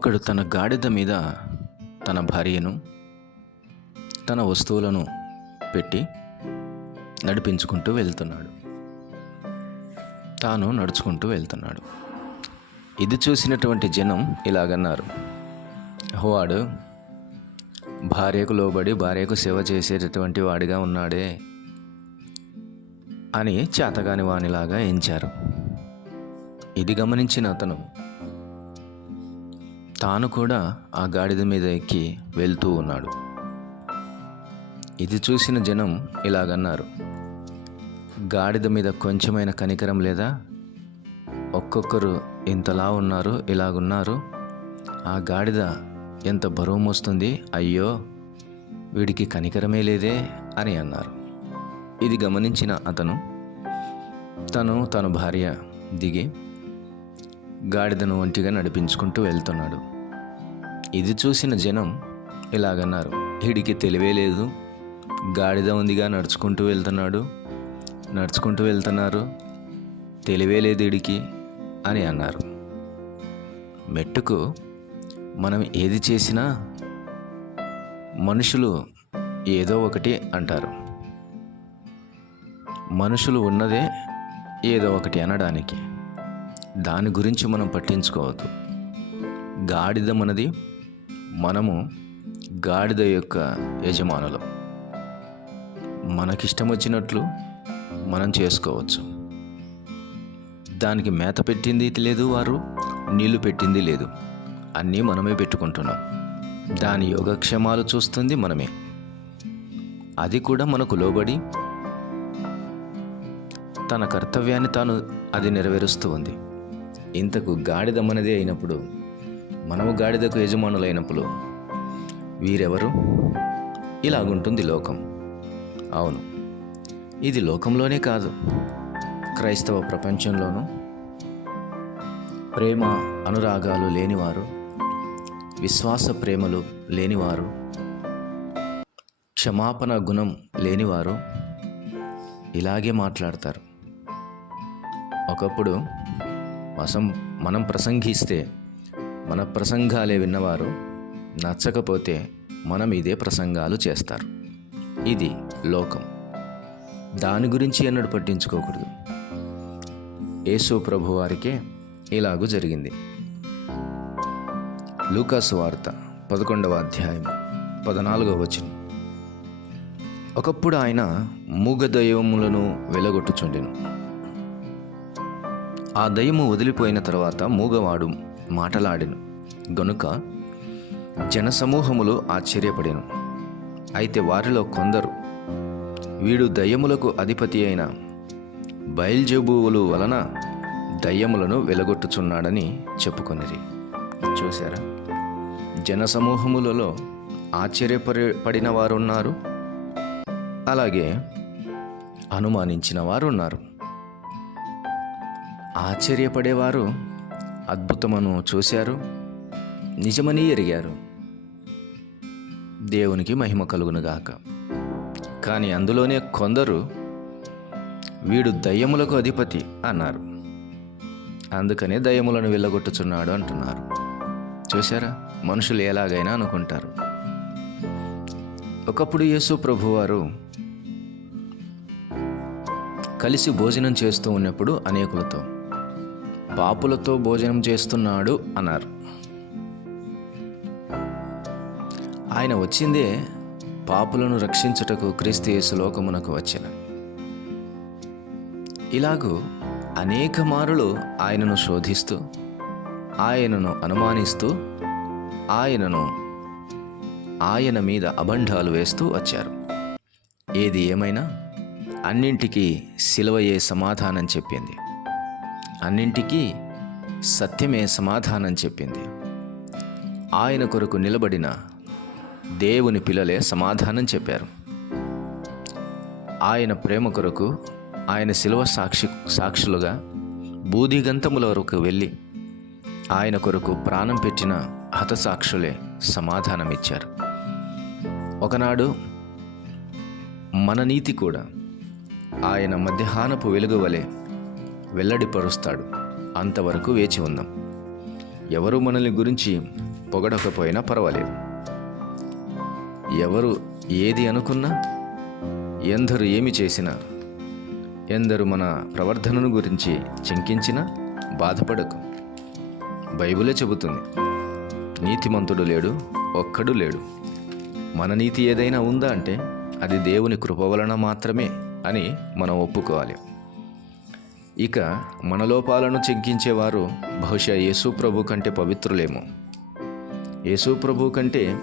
ఒకడు తన గాడిద మీద తన భార్యను తన వస్తువులను పెట్టి నడిపించుకుంటూ వెళ్తున్నాడు. తాను నడుచుకుంటూ వెళ్తున్నాడు. ఇది చూసినటువంటి జనం ఇలాగన్నారు. వాడు భార్యకు లోబడి భార్యకు సేవ చేసేటటువంటి వాడిగా ఉన్నాడే అని చేతగాని వానిలాగా ఎంచారు. ఇది గమనించిన అతను తాను కూడా ఆ గాడిద మీద ఎక్కి వెళ్తూ ఉన్నాడు. ఇది చూసిన జనం ఇలాగన్నారు. గాడిద మీద కొంచెమైన కనికరం లేదా? ఒక్కొక్కరు ఇంతలా ఉన్నారు ఇలాగున్నారు. ఆ గాడిద ఎంత బరువు మోస్తుంది? అయ్యో వీడికి కనికరమే లేదే అని అన్నారు. ఇది గమనించిన అతను. తను తన భార్య దిగి గాడిదను ఒంటిగా నడిపించుకుంటూ వెళ్తున్నాడు. ఇది చూసిన జనం ఇలాగన్నారు. వీడికి తెలివే లేదు. గాడిద ఉందిగా నడుచుకుంటూ వెళ్తున్నాడు. నడుచుకుంటూ వెళ్తున్నారు. తెలివే లేదు వీడికి అని అన్నారు. మెట్టుకు మనం ఏది చేసినా మనుషులు ఏదో ఒకటి అంటారు. మనుషులు ఉన్నదే ఏదో ఒకటి అనడానికి. దాని గురించి మనం పట్టించుకోవద్దు. గాడిద మనది మనము గాడిద యొక్క యజమానులం. మనకిష్టం వచ్చినట్లు మనం చేసుకోవచ్చు. దానికి మేత పెట్టింది లేదు వారు నీళ్ళు పెట్టింది లేదు. అన్నీ మనమే పెట్టుకుంటున్నాం. దాని యోగక్షేమాలు చూస్తుంది మనమే. అది కూడా మనకు లోబడి తన కర్తవ్యాన్ని తాను అది నెరవేరుస్తూ ఉంది. ఇంతకు గాడిద మనదే అయినప్పుడు మనము గాడిదకు యజమానులైనప్పుడు వీరెవరు? ఇలాగుంటుంది లోకం. అవును ఇది లోకంలోనే కాదు క్రైస్తవ ప్రపంచంలోనూ. ప్రేమ అనురాగాలు లేనివారు విశ్వాస ప్రేమలు లేనివారు క్షమాపణ గుణం లేనివారు ఇలాగే మాట్లాడతారు. ఒకప్పుడు వసం మనం ప్రసంగిస్తే మన ప్రసంగాలే విన్నవారు నచ్చకపోతే మనం ఇదే ప్రసంగాలు చేస్తారు. ఇది లోకం. దాని గురించి ఎన్నడూ పట్టించుకోకూడదు. యేసు ప్రభు వారికే ఇలాగూ జరిగింది. లూకాసు వార్త పదకొండవ అధ్యాయం పద్నాలుగవ వచనం. ఒకప్పుడు ఆయన మూగ దైవములను వెలగొట్టుచుండెను. ఆ దయ్యము వదిలిపోయిన తర్వాత మూగవాడు మాటలాడెను. గనుక జనసమూహములు ఆశ్చర్యపడెను. అయితే వారిలో కొందరు వీడు దయ్యములకు అధిపతి అయిన బయల్జబువులు వలన దయ్యములను వెలగొట్టుచున్నాడని చెప్పుకొనిరి. చూసారా జనసమూహములలో ఆశ్చర్యపడి పడిన వారు ఉన్నారు అలాగే అనుమానించిన వారు ఉన్నారు ఆశ్చర్యపడేవారు అద్భుతమును చూశారు నిజమని ఎరిగారు. దేవునికి మహిమ కలుగునుగాక. కానీ అందులోనే కొందరు వీడు దయ్యములకు అధిపతి అన్నారు. అందుకనే దయ్యములను వెళ్ళగొట్టుచున్నాడు అంటున్నారు. చూసారా మనుషులు ఎలాగైనా అనుకుంటారు. ఒకప్పుడు యేసు ప్రభువారు కలిసి భోజనం చేస్తూ ఉన్నప్పుడు అనేకులతో పాపులతో భోజనం చేస్తున్నాడు అన్నారు. ఆయన వచ్చిందే పాపులను రక్షించుటకు క్రీస్తు యేసు లోకమునకు వచ్చిన. ఇలాగూ అనేక మారులు ఆయనను శోధిస్తూ ఆయనను అనుమానిస్తూ ఆయనను ఆయన మీద అబండాలు వేస్తూ వచ్చారు. ఏది ఏమైనా అన్నింటికీ సిలువయే సమాధానం చెప్పింది. అన్నింటికీ సత్యమే సమాధానం చెప్పింది. ఆయన కొరకు నిలబడిన దేవుని పిల్లలే సమాధానం చెప్పారు. ఆయన ప్రేమ కొరకు ఆయన శిలువ సాక్షి సాక్షులుగా బూదిగంతముల వరకు వెళ్ళి ఆయన కొరకు ప్రాణం పెట్టిన హతసాక్షులే సమాధానమిచ్చారు. ఒకనాడు మన నీతి కూడా ఆయన మధ్యాహ్నపు వెలుగు వలె వెల్లడిపరుస్తాడు. అంతవరకు వేచి ఉందాం. ఎవరు మనల్ని గురించి పొగడకపోయినా పర్వాలేదు. ఎవరు ఏది అనుకున్నా ఎందరు ఏమి చేసినా ఎందరు మన ప్రవర్ధనను గురించి చింకించినా బాధపడకు. బైబిలే చెబుతుంది నీతిమంతుడు లేడు ఒక్కడు లేడు. మన నీతి ఏదైనా ఉందా అంటే అది దేవుని కృప వలన మాత్రమే అని మనం ఒప్పుకోవాలి. ఇక మన లోపాలను చింకించేవారు బహుశా యేసు ప్రభు కంటే పవిత్రులేమో. యేసు ప్రభు కంటే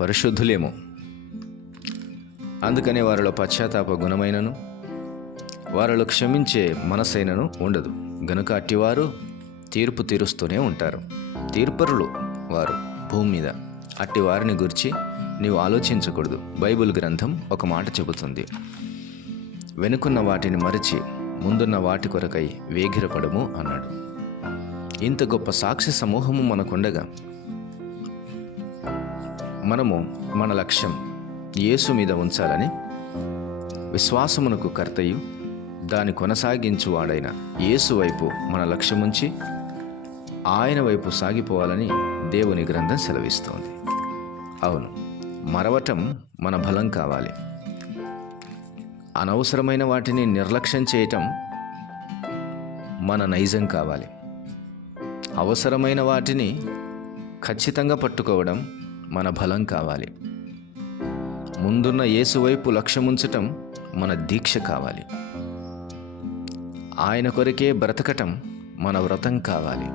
పరిశుద్ధులేమో. అందుకనే వారిలో పశ్చాత్తాప గుణమైనను వారిలో క్షమించే మనసైనను ఉండదు. గనుక అట్టివారు తీర్పు తీరుస్తూనే ఉంటారు. తీర్పరులు వారు భూమి మీద. అట్టి వారిని గురించి నీవు ఆలోచించకూడదు. బైబిల్ గ్రంథం ఒక మాట చెబుతుంది. వెనుకున్న వాటిని మరచి ముందున్న వాటి కొరకై వేగిరపడము అన్నాడు. ఇంత గొప్ప సాక్షి సమూహము మనకుండగా మనము మన లక్ష్యం యేసు మీద ఉంచాలని విశ్వాసమునకు కర్తయు దాని కొనసాగించువాడైన యేసు వైపు మన లక్ష్యముంచి ఆయన వైపు సాగిపోవాలని దేవుని గ్రంథం సెలవిస్తోంది. అవును మరవటం మన బలం కావాలి. అనవసరమైన వాటిని నిర్లక్ష్యం చేయటం మన నైజం కావాలి. అవసరమైన వాటిని ఖచ్చితంగా పట్టుకోవడం మన బలం కావాలి. ముందున్న యేసువైపు లక్ష్యముంచటం మన దీక్ష కావాలి. ఆయన కొరకే బ్రతకటం మన వ్రతం కావాలి.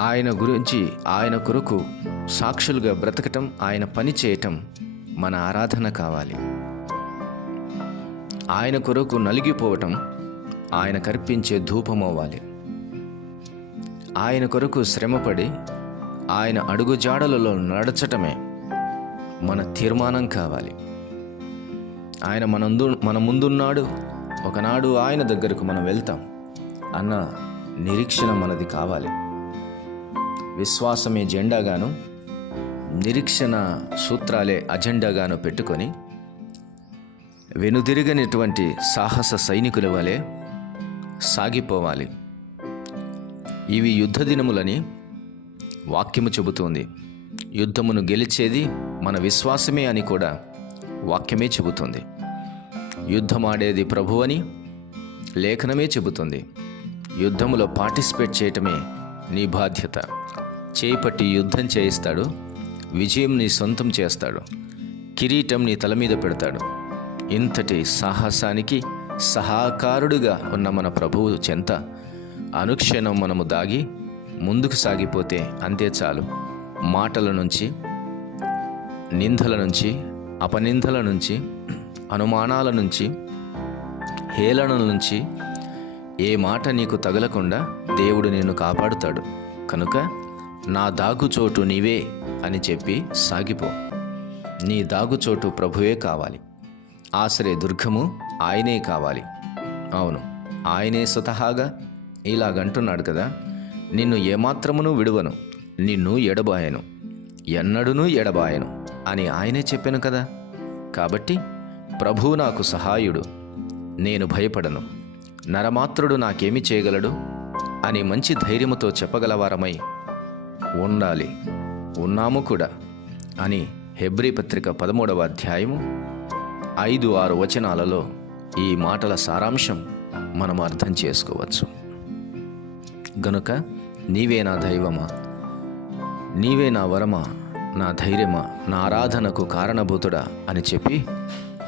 ఆయన గురించి ఆయన కొరకు సాక్షులుగా బ్రతకటం ఆయన పని చేయటం మన ఆరాధన కావాలి. ఆయన కొరకు నలిగిపోవటం ఆయన కర్పించే ధూపమవ్వాలి. ఆయన కొరకు శ్రమపడి ఆయన అడుగుజాడలలో నడచటమే మన తీర్మానం కావాలి. ఆయన మనందు మన ముందున్నాడు. ఒకనాడు ఆయన దగ్గరకు మనం వెళ్తాం. అన్న నిరీక్షణ మనది కావాలి. విశ్వాసమే జెండాగాను నిరీక్షణ సూత్రాలే అజెండాగాను పెట్టుకొని వెనుదిరగనటువంటి సాహస సైనికుల వలె సాగిపోవాలి. ఇవి యుద్ధ దినములని వాక్యము చెబుతోంది. యుద్ధమును గెలిచేది మన విశ్వాసమే అని కూడా వాక్యమే చెబుతుంది. యుద్ధమాడేది ప్రభు అని లేఖనమే చెబుతుంది. యుద్ధములో పార్టిసిపేట్ చేయటమే నీ బాధ్యత. చేపట్టి యుద్ధం చేయిస్తాడు విజయం నీ సొంతం చేస్తాడు కిరీటం నీ తల మీద పెడతాడు. ఇంతటి సాహసానికి సహకారుడుగా ఉన్న మన ప్రభువు చెంత. అనుక్షణం మనము దాగి ముందుకు సాగిపోతే అంతే చాలు. మాటల నుంచి నిందల నుంచి అపనిందల నుంచి అనుమానాల నుంచి హేళనల నుంచి ఏ మాట నీకు తగలకుండా దేవుడు నిన్ను కాపాడుతాడు. కనుక నా దాగుచోటు నీవే అని చెప్పి సాగిపో. నీ దాగుచోటు ప్రభువే కావాలి. ఆశ్రయ దుర్గము ఆయనే కావాలి. అవును ఆయనే స్వతహాగా ఇలాగంటున్నాడు కదా నిన్ను ఏమాత్రమును విడువను నిన్ను ఎడబాయను ఎన్నడూనూ ఎడబాయను అని ఆయనే చెప్పాను కదా. కాబట్టి ప్రభువు నాకు సహాయుడు నేను భయపడను నరమాత్రుడు నాకేమి చేయగలడు అని మంచి ధైర్యముతో చెప్పగలవారమై ఉండాలి ఉన్నాము కూడా అని హెబ్రీ పత్రిక పదమూడవ అధ్యాయము ఐదు ఆరు వచనాలలో ఈ మాటల సారాంశం మనం అర్థం చేసుకోవచ్చు. గనుక నీవే నా దైవమా? నీవే నా వరమా? నా ధైర్యమా? నా ఆరాధనకు కారణభూతుడా? అని చెప్పి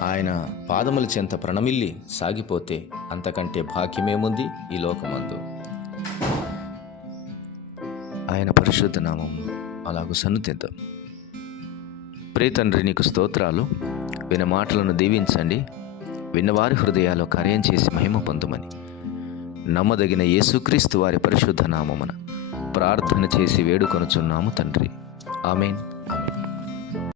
ఆయన పాదముల చెంత ప్రణమిల్లి సాగిపోతే అంతకంటే భాగ్యమేముంది ఈ లోకమందు? ఆయన పరిశుద్ధ నామం అలాగూ సన్నుతిద్దాం. ప్రియతండ్రి నీకు స్తోత్రాలు. విన మాటలను దీవించండి. విన్నవారి హృదయాల్లో కార్యం చేసి మహిమ పొందుమని. నమ్మదగిన యేసుక్రీస్తు వారి పరిశుద్ధ నామమున ప్రార్థన చేసి వేడుకొనుచున్నాము తండ్రి. ఆమెన్.